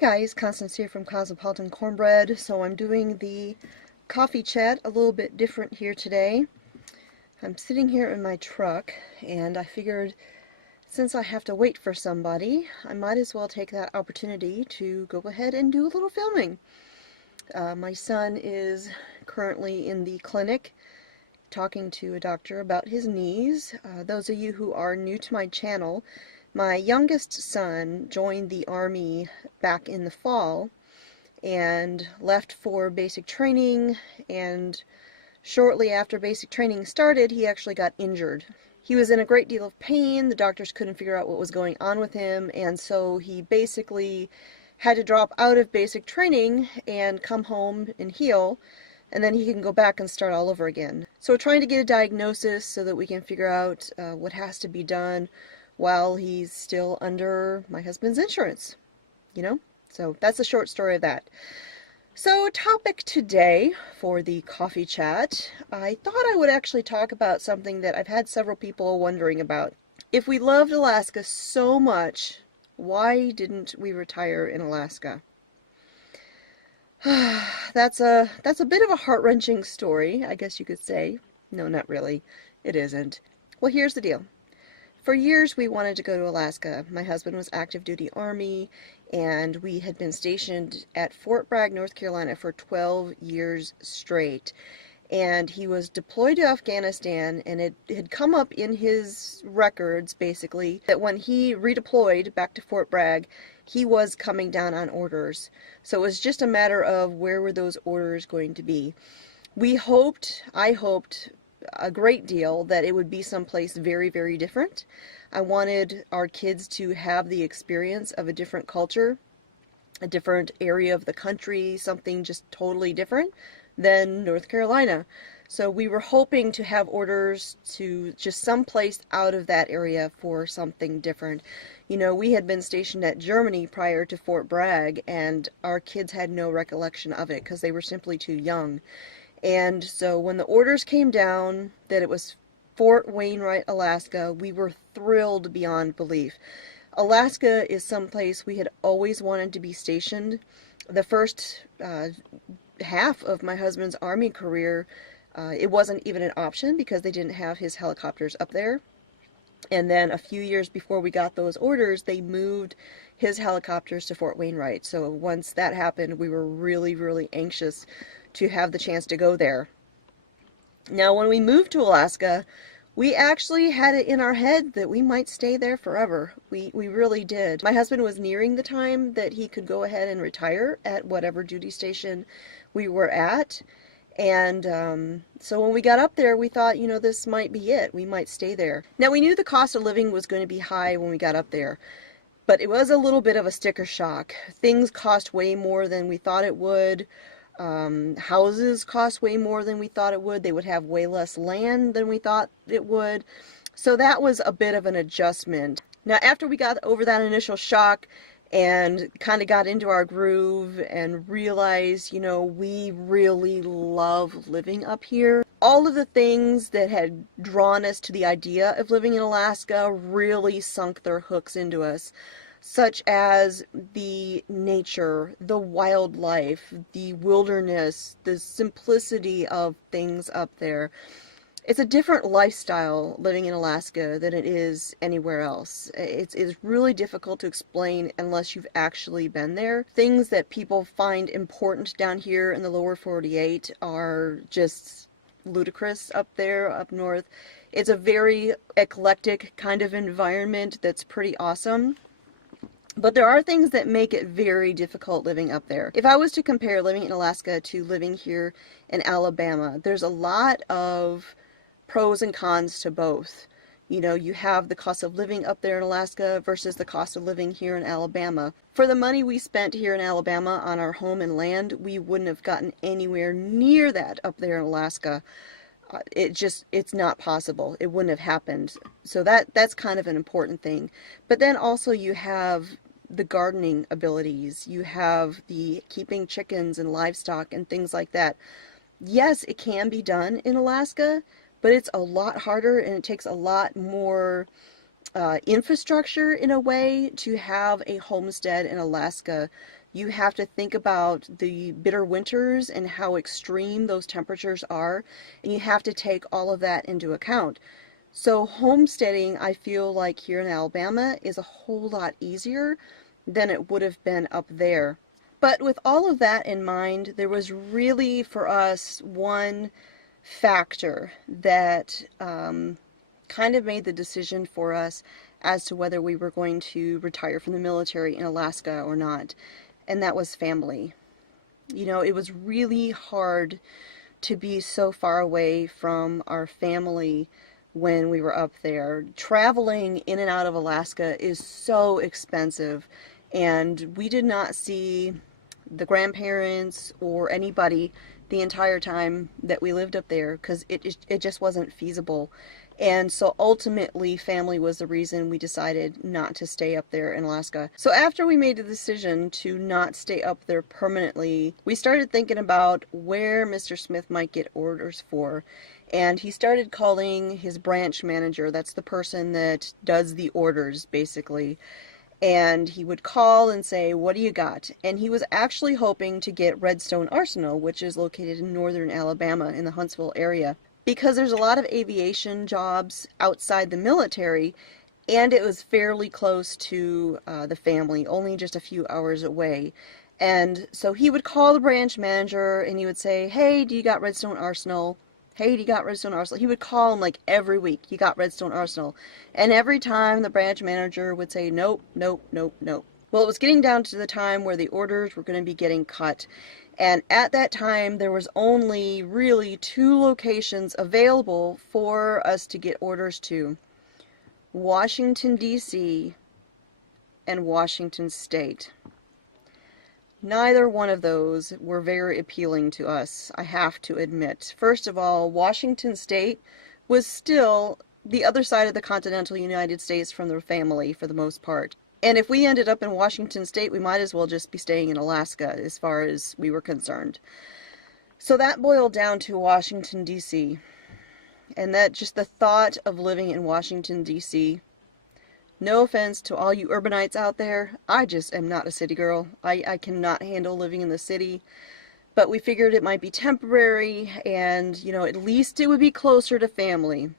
guys, Constance here from Cosmopolitan Cornbread. So I'm doing the coffee chat a little bit different here today. I'm sitting here in my truck and I figured since I have to wait for somebody, I might as well take that opportunity to go ahead and do a little filming. My son is currently in the clinic talking to a doctor about his knees. Those of you who are new to my channel, my youngest son joined the Army back in the fall and left for basic training, and shortly after basic training started, he actually got injured. He was in a great deal of pain. The doctors couldn't figure out what was going on with him, and so he basically had to drop out of basic training and come home and heal, and then he can go back and start all over again. So we're trying to get a diagnosis so that we can figure out what has to be done while he's still under my husband's insurance, you know? So that's the short story of that. So topic today for the coffee chat, I thought I would actually talk about something that I've had several people wondering about. If we loved Alaska so much, why didn't we retire in Alaska? That's a bit of a heart-wrenching story, I guess you could say. No, not really. It isn't. Well, here's the deal. For years we wanted to go to Alaska. My husband was active duty Army, and we had been stationed at Fort Bragg, North Carolina for 12 years straight. And he was deployed to Afghanistan, and it had come up in his records, basically, that when he redeployed back to Fort Bragg, he was coming down on orders. So it was just a matter of where were those orders going to be. I hoped a great deal that it would be someplace very, very different. I wanted our kids to have the experience of a different culture, a different area of the country, something just totally different than North Carolina. So we were hoping to have orders to just someplace out of that area for something different. You know, we had been stationed at Germany prior to Fort Bragg, and our kids had no recollection of it because they were simply too young. And so when the orders came down that it was Fort Wainwright, Alaska, we were thrilled beyond belief. Alaska is someplace we had always wanted to be stationed. The first half of my husband's Army career, it wasn't even an option because they didn't have his helicopters up there. And then a few years before we got those orders, they moved his helicopters to Fort Wainwright. So once that happened, we were really, really anxious to have the chance to go there. Now, when we moved to Alaska, we actually had it in our head that we might stay there forever. We really did. My husband was nearing the time that he could go ahead and retire at whatever duty station we were at. And so when we got up there, we thought, you know, this might be it. We might stay there. Now, we knew the cost of living was going to be high when we got up there, but it was a little bit of a sticker shock. Things cost way more than we thought it would. Houses cost way more than we thought it would. They would have way less land than we thought it would. So that was a bit of an adjustment. Now, after we got over that initial shock and kind of got into our groove and realized, you know, we really love living up here, all of the things that had drawn us to the idea of living in Alaska really sunk their hooks into us, such as the nature, the wildlife, the wilderness, the simplicity of things up there. It's a different lifestyle living in Alaska than it is anywhere else. It's really difficult to explain unless you've actually been there. Things that people find important down here in the lower 48 are just ludicrous up there, up north. It's a very eclectic kind of environment that's pretty awesome. But there are things that make it very difficult living up there. If I was to compare living in Alaska to living here in Alabama, there's a lot of pros and cons to both. You know, you have the cost of living up there in Alaska versus the cost of living here in Alabama. For the money we spent here in Alabama on our home and land, we wouldn't have gotten anywhere near that up there in Alaska. It's not possible. It wouldn't have happened. So that's kind of an important thing. But then also you have the gardening abilities. You have the keeping chickens and livestock and things like that. Yes, it can be done in Alaska, but it's a lot harder and it takes a lot more infrastructure in a way to have a homestead in Alaska You have to think about the bitter winters and how extreme those temperatures are, and you have to take all of that into account. So homesteading, I feel like here in Alabama is a whole lot easier than it would have been up there. But with all of that in mind, there was really for us one factor that kind of made the decision for us as to whether we were going to retire from the military in Alaska or not, and that was family. You know, it was really hard to be so far away from our family when we were up there. Traveling in and out of Alaska is so expensive, and we did not see the grandparents or anybody the entire time that we lived up there because it just wasn't feasible. And so ultimately, family was the reason we decided not to stay up there in Alaska. So after we made the decision to not stay up there permanently, we started thinking about where Mr. Smith might get orders for. And he started calling his branch manager. That's the person that does the orders, basically. And he would call and say, "What do you got?" And he was actually hoping to get Redstone Arsenal, which is located in northern Alabama in the Huntsville area, because there's a lot of aviation jobs outside the military, and it was fairly close to the family, only just a few hours away. And so he would call the branch manager and he would say, "Hey, do you got Redstone Arsenal? Hey, you got Redstone Arsenal?" He would call him like every week, "You got Redstone Arsenal?" And every time the branch manager would say, "Nope, nope, nope, nope." Well, it was getting down to the time where the orders were going to be getting cut. And at that time, there was only really 2 locations available for us to get orders to: Washington, D.C. and Washington State. Neither one of those were very appealing to us, I have to admit. First of all, Washington State was still the other side of the continental United States from the family for the most part. And if we ended up in Washington State, we might as well just be staying in Alaska as far as we were concerned. So that boiled down to Washington, D.C. And that just the thought of living in Washington, D.C., no offense to all you urbanites out there, I just am not a city girl. I cannot handle living in the city. But we figured it might be temporary and, you know, at least it would be closer to family.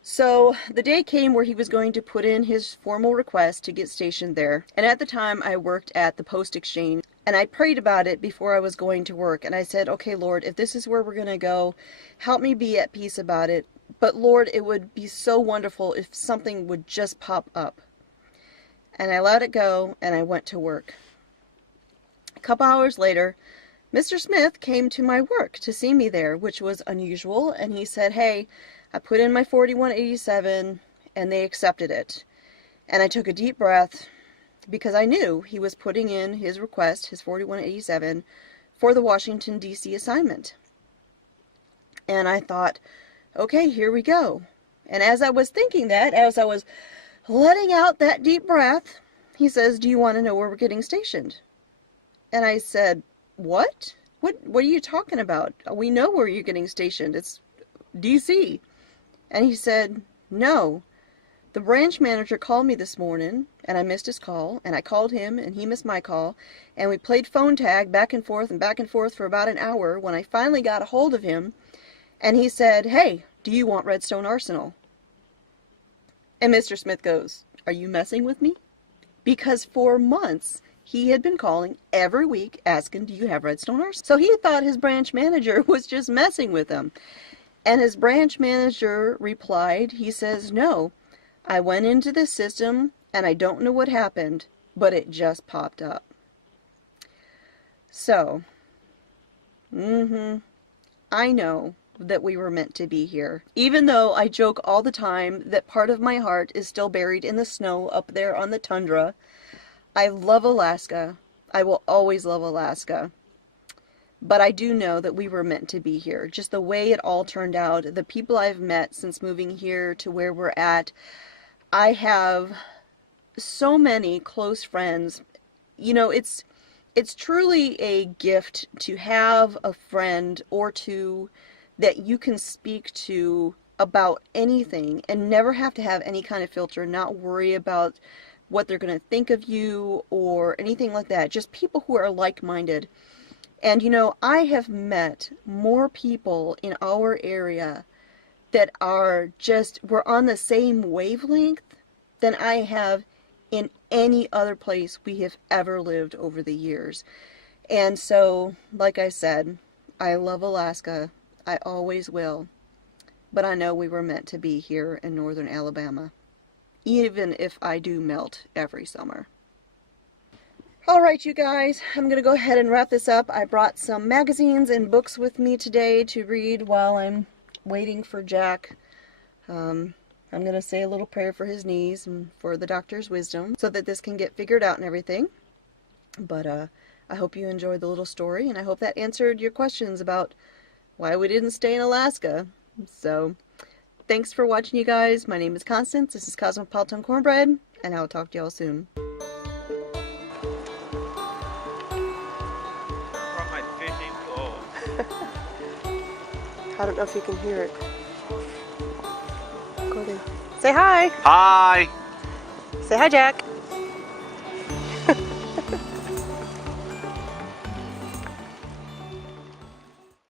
So the day came where he was going to put in his formal request to get stationed there. And at the time I worked at the post exchange, and I prayed about it before I was going to work. And I said, "Okay, Lord, if this is where we're going to go, help me be at peace about it. But Lord, it would be so wonderful if something would just pop up." And I let it go and I went to work. A couple hours later, Mr. Smith came to my work to see me there, which was unusual, and he said, "Hey, I put in my 4187 and they accepted it." And I took a deep breath because I knew he was putting in his request, his 4187, for the Washington, D.C. assignment. And I thought, okay, here we go. And as I was thinking that, as I was letting out that deep breath, he says, "Do you want to know where we're getting stationed?" And I said, "What? What are you talking about? We know where you're getting stationed. It's D.C." And he said, "No. The branch manager called me this morning, and I missed his call, and I called him, and he missed my call, and we played phone tag back and forth for about an hour when I finally got a hold of him, and he said, 'Hey, do you want Redstone Arsenal?'" And Mr. Smith goes, "Are you messing with me?" Because for months, he had been calling every week asking, "Do you have Redstone Arsenal?" So he thought his branch manager was just messing with him. And his branch manager replied, he says, "No, I went into the system and I don't know what happened, but it just popped up." So, I know that we were meant to be here. Even though I joke all the time that part of my heart is still buried in the snow up there on the tundra, I love Alaska. I will always love Alaska. But I do know that we were meant to be here. Just the way it all turned out, the people I've met since moving here to where we're at, I have so many close friends. You know, it's truly a gift to have a friend or two that you can speak to about anything and never have to have any kind of filter, not worry about what they're going to think of you or anything like that. Just people who are like-minded. And you know, I have met more people in our area that are just, we're on the same wavelength than I have in any other place we have ever lived over the years. And so, like I said, I love Alaska. I always will. But I know we were meant to be here in northern Alabama, even if I do melt every summer. Alright, you guys, I'm going to go ahead and wrap this up. I brought some magazines and books with me today to read while I'm waiting for Jack. I'm going to say a little prayer for his knees and for the doctor's wisdom so that this can get figured out and everything. But I hope you enjoyed the little story, and I hope that answered your questions about why we didn't stay in Alaska. So, thanks for watching, you guys. My name is Constance. This is Cosmopolitan Cornbread, and I'll talk to y'all soon. I don't know if you can hear it. Go there. Say hi. Hi. Say hi, Jack.